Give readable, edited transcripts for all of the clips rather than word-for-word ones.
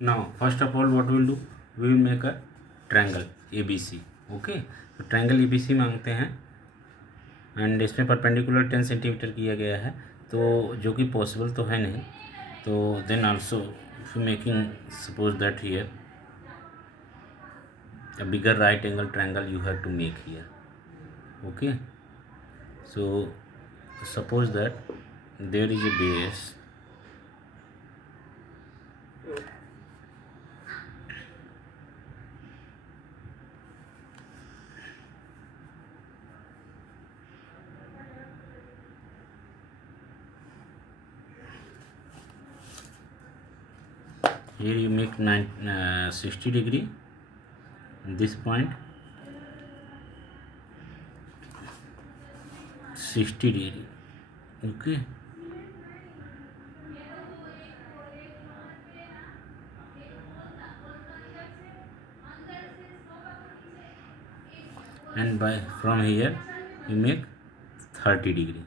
Now, first of all, what we'll do? We will make a triangle ABC. Okay, तो triangle ABC मांगते हैं and इसमें perpendicular 10 centimetre किया गया है, तो जो कि पॉसिबल तो है नहीं. तो then also if you making suppose that here a bigger right angle triangle you have to make here. Okay, so suppose that there is a base. Here you make 60 degree, this point 60 degree. Okay, and by from here you make 30 degree.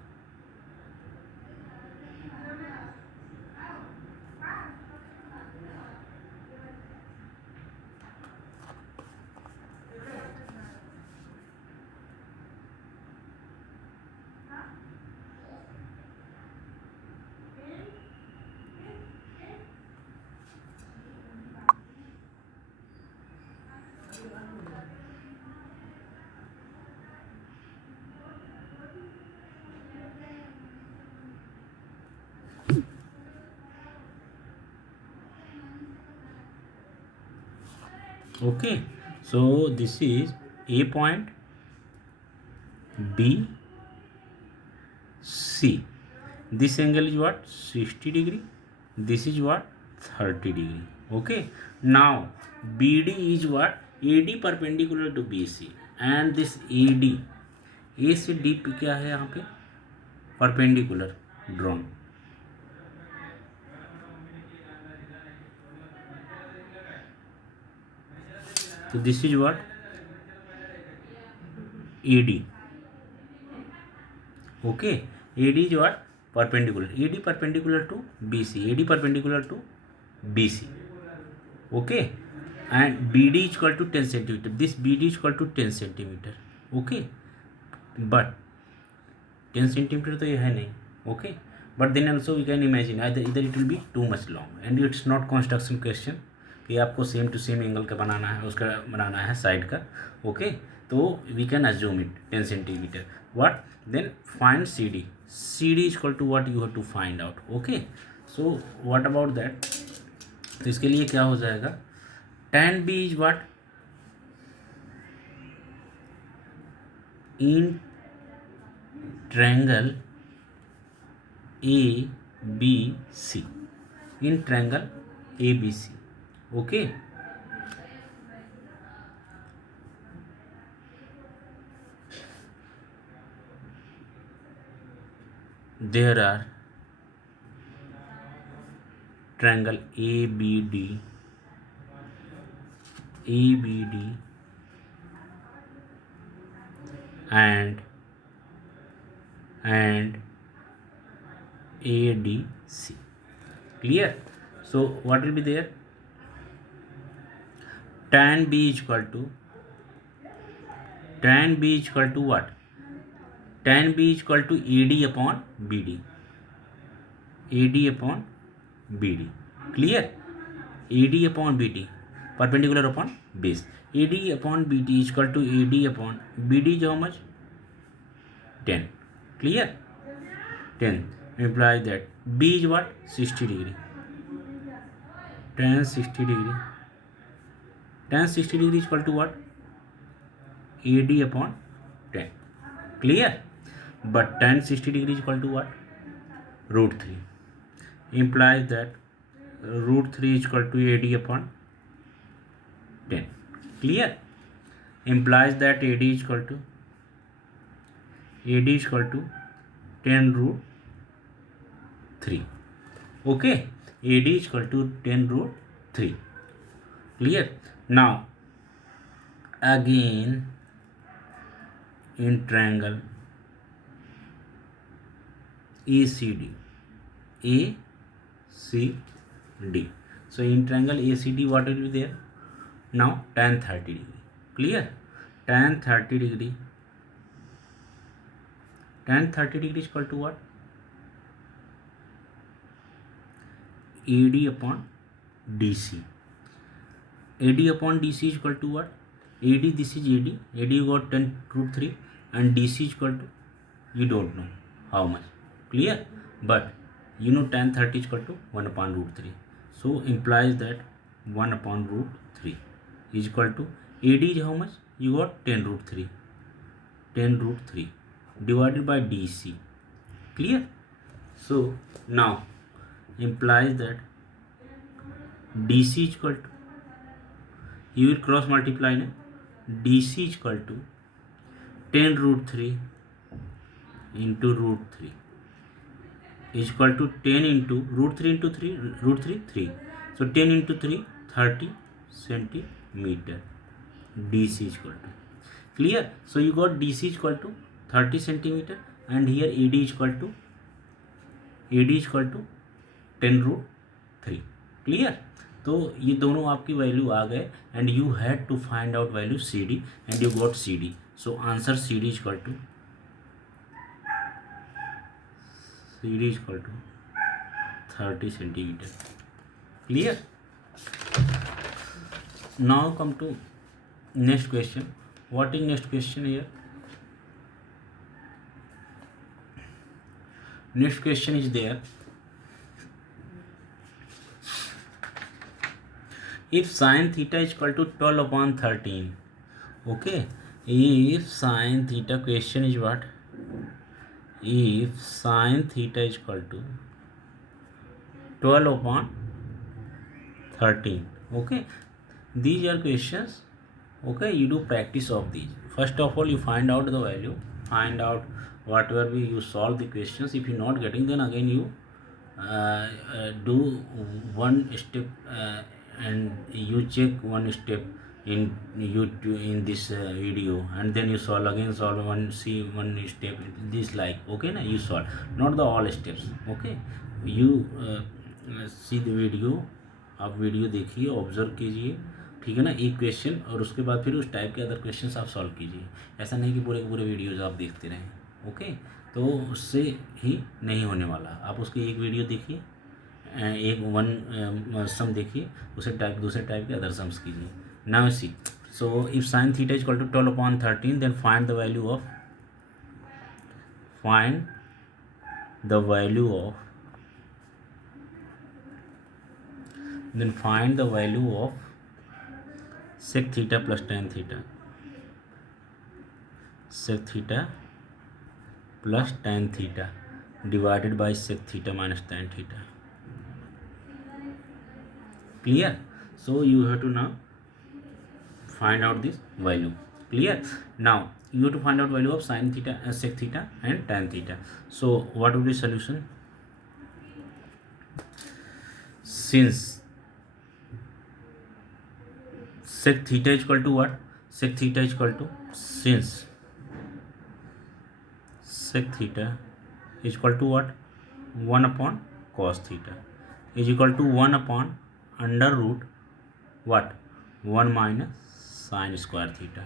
Okay, so this is A point, B, C. This angle is what? 60 degree. This is what? 30 degree. Okay, now BD is what? AD perpendicular to BC, and this AD, A से D पे क्या है यहाँ पे? Perpendicular drawn. So this is what? AD. Okay, AD is what? Perpendicular. AD perpendicular to BC. AD perpendicular to BC. Okay, and BD is equal to 10 centimeter. This BD is equal to 10 centimeter. Okay, but 10 centimeter तो ये है नहीं. Okay, but then also we can imagine either it will be too much long and it's not construction question कि आपको same to same angle का बनाना है, उसका बनाना है साइड का. ओके, तो we can assume it 10 centimetre. What then find C D. C D is equal to what you have to find out. Okay, so what about that. तो इसके लिए क्या हो जाएगा? tan b is what? In triangle A B C. In triangle A B C. Okay, there are triangle ABD, ABD and ADC. Clear? So what will be there? Tan B is equal to what? Tan B is equal to AD upon BD. AD upon BD. Clear? AD upon BD, perpendicular upon base. AD upon BD is equal to AD upon BD is how much? 10. Clear? 10 implies that B is what? 60 degree. Tan 60 degree. Tan 60 degree is equal to what? AD upon 10. Clear? But tan 60 degree is equal to what? Root 3. Implies that root 3 is equal to AD upon 10. Clear? Implies that AD is equal to 10 root 3. Okay, AD is equal to 10 root 3. Clear? Now again in triangle ACD, ACD. So in triangle ACD, what will be there? Now tan 30 degree. Clear? Tan 30 degree. Tan 30 degree is equal to what? AD upon DC. AD upon DC is equal to what? AD, this is AD. AD you got 10 root 3 and DC is equal to, you don't know how much. Clear? But you know tan 30 is equal to 1 upon root 3. So implies that 1 upon root 3 is equal to AD is how much? You got 10 root 3. 10 root 3 divided by DC. Clear? So now implies that DC is equal to, you will cross multiply now. DC is equal to 10 root 3 into root 3 is equal to 10 into root 3 into 3, root 3, 3. So 10 into 3, 30 centimeter. DC is equal to. Clear? So you got DC is equal to 30 centimeter and here AD is equal to 10 root 3. Clear? तो ये दोनों आपकी value आ गए and you had to find out value CD and you got CD. So answer CD is equal to 30 centimeter. Clear? Now come to next question. What is next question here? Next question is there. If sin theta is equal to 12 upon 13. Okay. If sin theta, question is what? If sin theta is equal to 12 upon 13. Okay. These are questions. Okay. You do practice of these. First of all, you find out the value. Find out whatever way you solve the questions. If you're not getting, then again you do one step and you check one step in YouTube in this video, and then you solve again, solve one, see one step, this like. Okay na, you solve not the all steps. Okay, you see the video, आप video देखिए, observe कीजिए, ठीक है ना, एक question और उसके बाद फिर उस टाइप के अदर क्वेश्चंस आप सॉल्व कीजिए. ऐसा नहीं कि पूरे पूरे वीडियोज आप देखते रहें. ओके, तो उससे ही नहीं होने वाला. आप उसकी एक वीडियो देखिए, एक वन सम देखिए, उसे टाइप दूसरे टाइप के अदर सम्स कीजिए. Now see, so if sine theta is equal to 12 upon 13, then find the value of sec theta plus tan theta. Sec theta plus tan theta divided by sec theta minus tan theta. Clear? So you have to now find out this value. Clear? Now you have to find out value of sin theta, sec theta and tan theta. So what would be solution? Since sec theta is equal to what? Sec theta is equal to, since sec theta is equal to what? 1 upon cos theta is equal to 1 upon under root what? 1 minus sin square theta.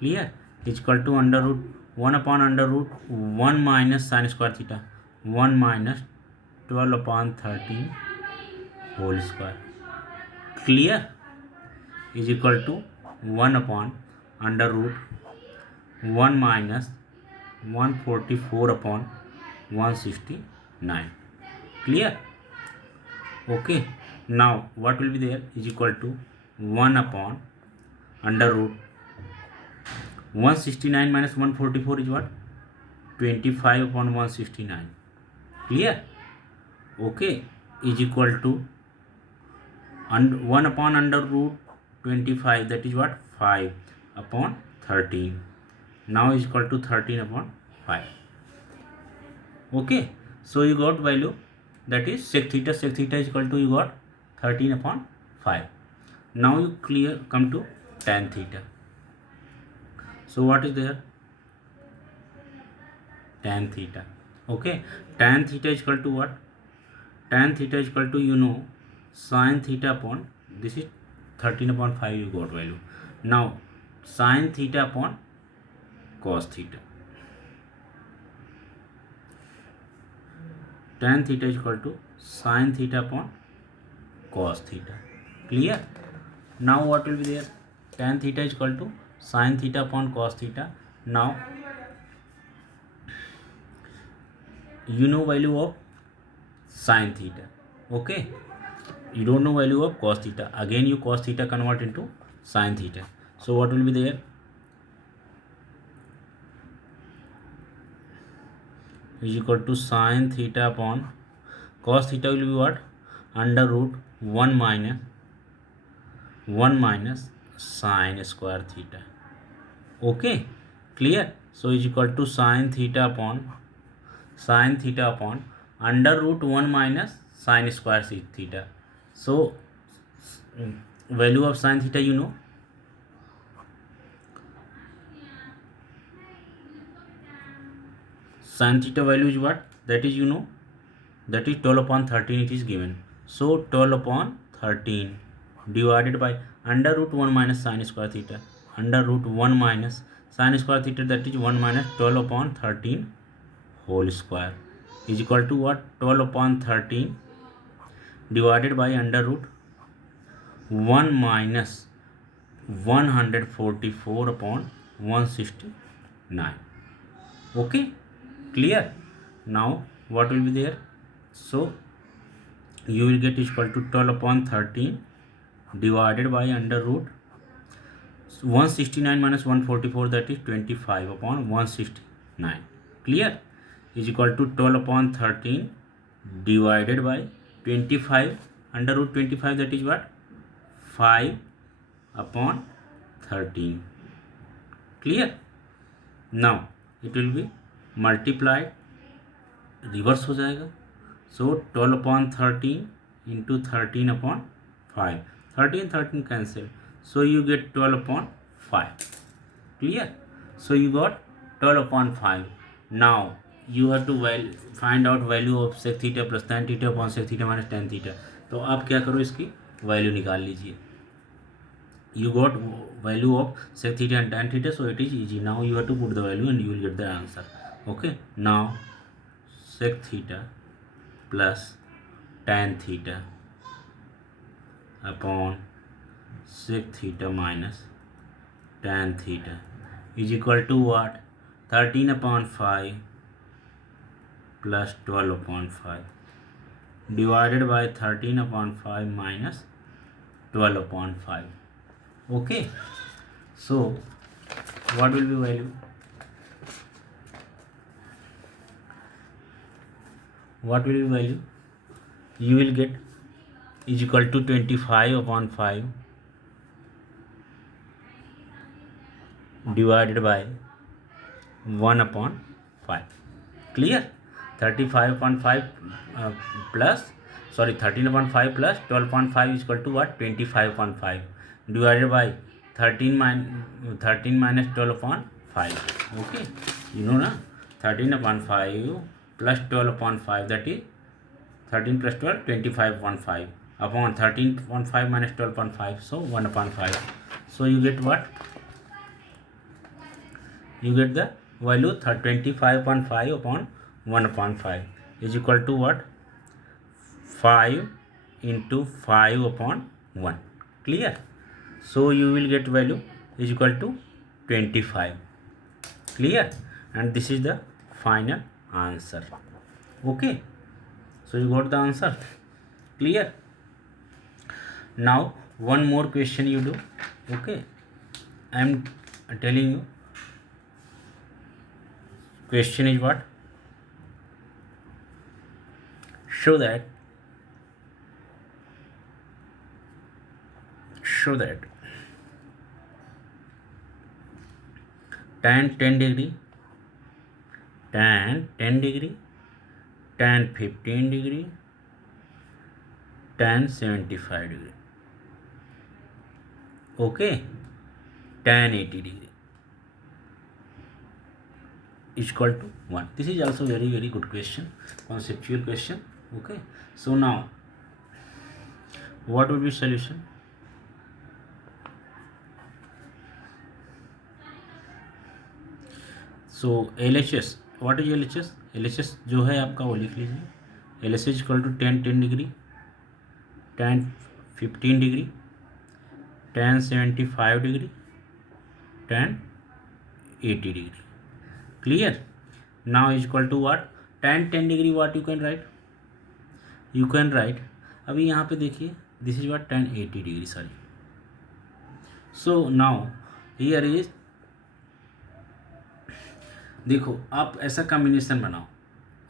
Clear? Is equal to under root 1 upon under root 1 minus sin square theta, 1 minus 12 upon 13 whole square. Clear? Is equal to 1 upon under root 1 minus 144 upon 169. Clear? Okay. Now what will be there? Is equal to 1 upon under root 169 minus 144 is what? 25 upon 169. Clear? Okay. Is equal to 1 upon under root 25, that is what? 5 upon 13. Now is equal to 13 upon 5. Okay, so you got value, that is sec theta is equal to, you got 13 upon 5. Now you come to tan theta. So what is there? Tan theta. Okay, tan theta is equal to what? Tan theta is equal to, you know, sin theta upon, this is 13/5 you got value. Now sin theta upon cos theta, tan theta is equal to sin theta upon cos theta. Clear? Now what will be there? Tan theta is equal to sin theta upon cos theta. Now you know value of sin theta, okay? You don't know value of cos theta. Again you cos theta convert into sin theta. So what will be there? Is equal to sin theta upon cos theta will be what? Under root 1 minus sin square theta. Okay, clear? So is equal to sin theta upon under root 1 minus sin square theta. So value of sin theta you know, sin theta value is what? That is, you know, that is 12/13 it is given. So 12/13 divided by under root 1 minus sin square theta, under root 1 minus sin square theta, that is 1 minus 12/13 whole square is equal to what? 12/13 divided by under root 1 minus 144/169. Okay, clear? Now what will be there? So you will get is equal to 12/13 divided by under root 169 minus 144, that is 25/169. Clear? Is equal to 12/13 divided by 25 under root 25, that is what? 5/13. Clear? Now it will be multiplied, reverse हो जाएगा. So 12/13 into 13/5, 13 cancel, so you get 12/5. Clear? So you got 12/5. Now you have to find out value of sec theta plus tan theta upon sec theta minus tan theta. तो आप क्या करो, इसकी value निकाल लीजिए. You got value of sec theta and tan theta, so it is easy. Now you have to put the value and you will get the answer. Okay, now sec theta plus tan theta upon sec theta minus tan theta is equal to what? 13/5 plus 12/5 divided by 13/5 minus 12/5. Okay, so what will be value? What will be value? You will get is equal to 25/5 divided by 1/5. Clear? 13/5 plus 13/5 plus 12/5 is equal to what? 25/5 divided by 13 minus 12/5. Okay, you know na, 13/5 plus 12/5, that is 13 plus 12, 25/5 upon 13/5 minus 12/5, so 1/5. So you get what? You get the value 25/5 upon 1/5 is equal to what? 5 into 5/1. Clear? So you will get value is equal to 25. Clear? And this is the final answer. Okay, so you got the answer. Clear? Now one more question you do. Okay, I am telling you, question is what? Show that tan 10 degree, tan 10 degree, tan 15 degree, tan 75 degree. Okay, tan 80 degree is equal to 1. This is also very, very good question, conceptual question. Okay, so now What will be solution? So LHS, what is LHS? LHS जो है आपका वो लिख लीजिए, LHS equal to tan 10 degree, tan 15 degree, tan 75 degree, tan 80 degree. Clear? Now is equal to what? Tan 10 degree what you can write? You can write, अभी यहाँ पे देखिए, this is what tan 80 degree, sorry. So now here is, देखो आप ऐसा combination बनाओ.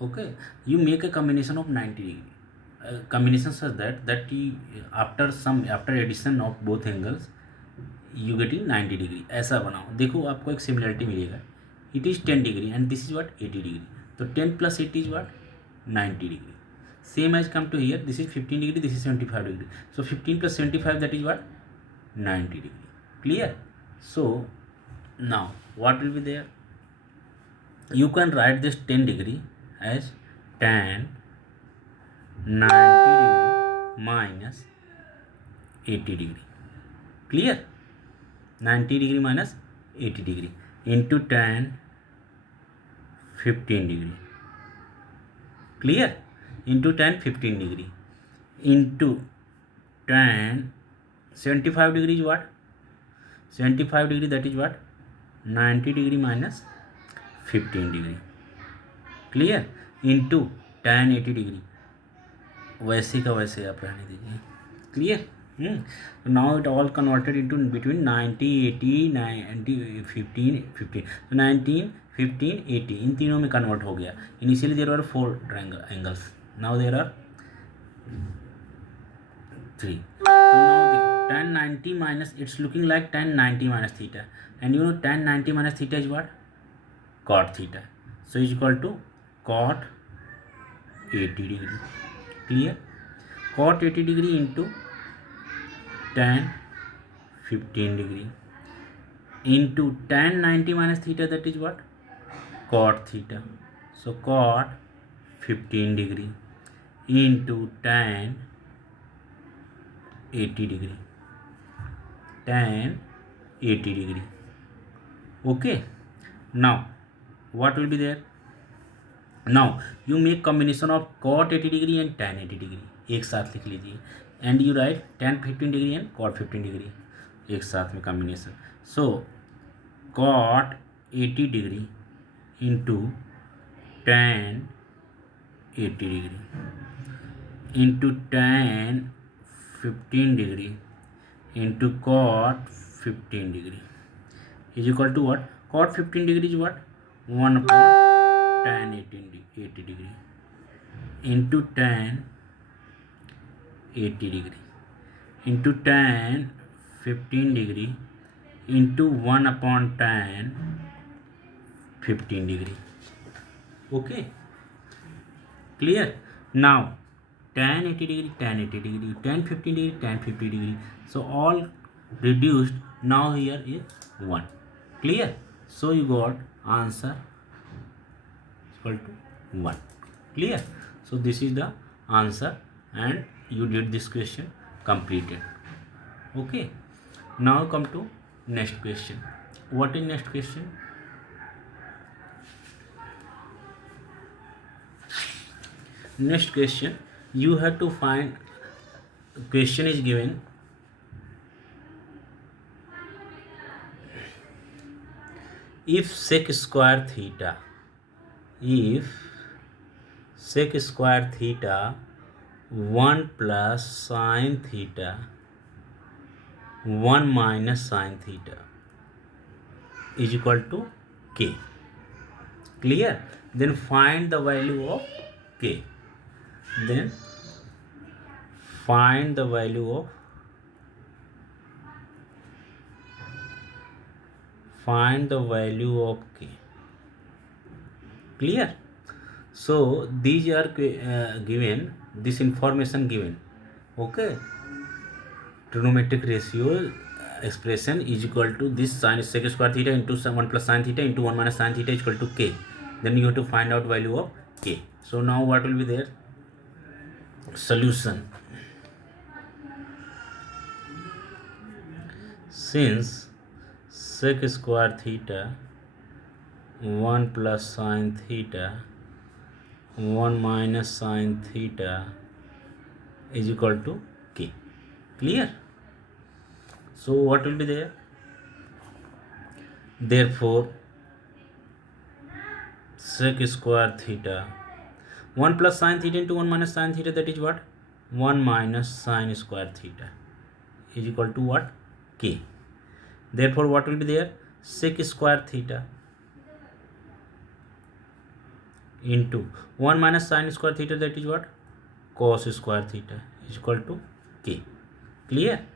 Okay, you make a combination of 90 degree, combination such that after addition of both angles you getting 90 degree. ऐसा बनाओ, देखो आपको एक सिमिलरिटी मिलेगा. It is 10 degree and this is what 80 degree. तो 10 + 80 is what 90 degree. Same as come to here, this is 15 degree, this is 75 degree. So 15 + 75 that is what 90 degree. Clear? So now what will be there? You can write this 10 degree as tan 90 degree minus 80 degree. Clear? 90 degree minus 80 degree into tan 15 degree. Clear? Into tan 15 degree into tan 75 degree is what? 75 degree, that is what 90 degree minus 15 degree. Clear? Into tan 80 degree, वैसे का वैसे आप रहने दीजिए. Clear? Now it all converted into between 90 80 90 15 15. तो 19 15 80 इन तीनों में convert हो गया. Initially there are 4 angles, now there are 3. तो नाउ देखो tan 90 minus, it's looking like tan 90 minus theta, and you know tan 90 minus theta is what cot theta. So is equal to cot 80 degree. Clear? Cot 80 degree into tan 15 degree into tan 90 minus theta, that is what cot theta. So cot 15 degree into tan 80 degree, tan 80 degree. Okay, now what will be there? Now you make combination of cot 80 degree and tan 80 degree, एक साथ लिख लीजिए, and you write tan 15 degree and cot 15 degree एक साथ में combination. So cot 80 degree into tan 80 degree into tan 15 degree into cot 15 degree is equal to what? Cot 15 degree is what? 1 upon tan 80 degree into tan 80 degree into tan 15 degree into 1 upon tan 15 degree. Okay, clear? Now tan 80 degree, tan 80 degree, tan 15 degree, tan 50 degree, so all reduced. Now here is 1. Clear? So you got answer equal to 1. Clear? So this is the answer and you did this question completed. Okay, now come to next question. What is next question? Next question, you have to find, question is given, if sec square theta, if sec square theta 1 plus sin theta 1 minus sin theta is equal to k. Clear? Then find the value of k. Then find the value of k. Clear? So these are given, this information given. Okay, trigonometric ratio expression is equal to this sin sec square theta into 1 plus sin theta into 1 minus sin theta is equal to k. Then you have to find out value of k. So now what will be there? Solution. since sec square theta 1 plus sin theta 1 minus sin theta is equal to k. Clear? So what will be there? Therefore sec square theta 1 plus sin theta into 1 minus sin theta, that is what? 1 minus sin square theta is equal to what? K. Therefore what will be there? Sec square theta into 1 minus sin square theta, that is what? Cos square theta is equal to k. Clear?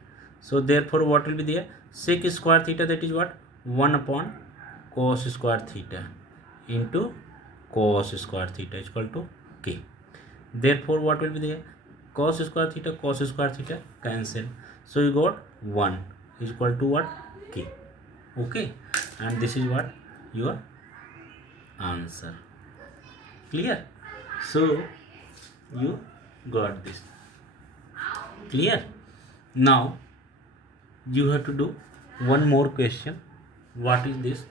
So therefore what will be there? Sec square theta, that is what? 1 upon cos square theta into cos square theta is equal to k. Therefore what will be there? Cos square theta cancel. So you got 1 is equal to what? K. Okay, and this is what? Your answer. Clear? So you got this. Clear? Now you have to do one more question. What is this?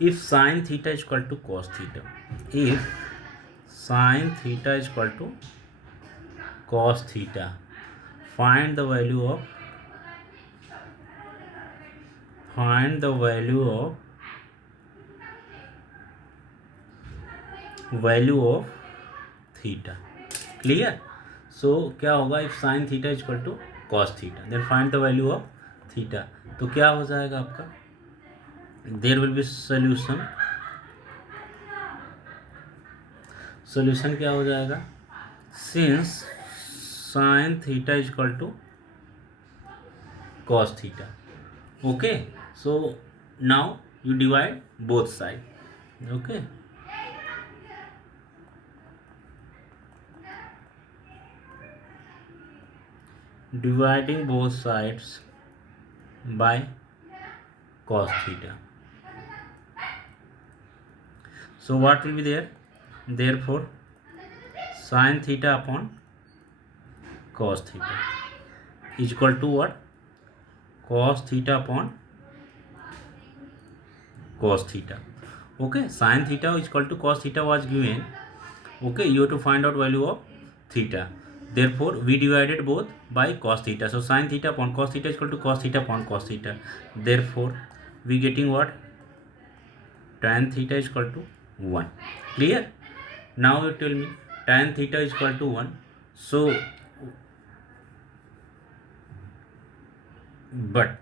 If sin theta is equal to cos theta, if sin theta is equal to cos theta, find the value of theta. Clear? So क्या होगा? if sin theta is equal to cos theta, then find the value of theta. तो क्या हो जाएगा आपका? There will be solution क्या हो जाएगा? Since sin theta is equal to cos theta. Okay, so now you divide both sides. Okay, dividing both sides by cos theta. So what will be there? Therefore sin theta upon cos theta is equal to what? Cos theta upon cos theta. Okay, sin theta is equal to cos theta was given. Okay, you have to find out value of theta. Therefore we divided both by cos theta. So sin theta upon cos theta is equal to cos theta upon cos theta. Therefore we getting what? Tan theta is equal to 1. Clear? Now you tell me tan theta is equal to 1. So but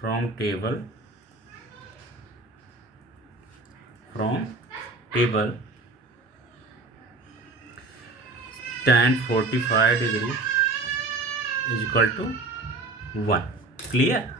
from table tan 45 degree is equal to 1. Clear?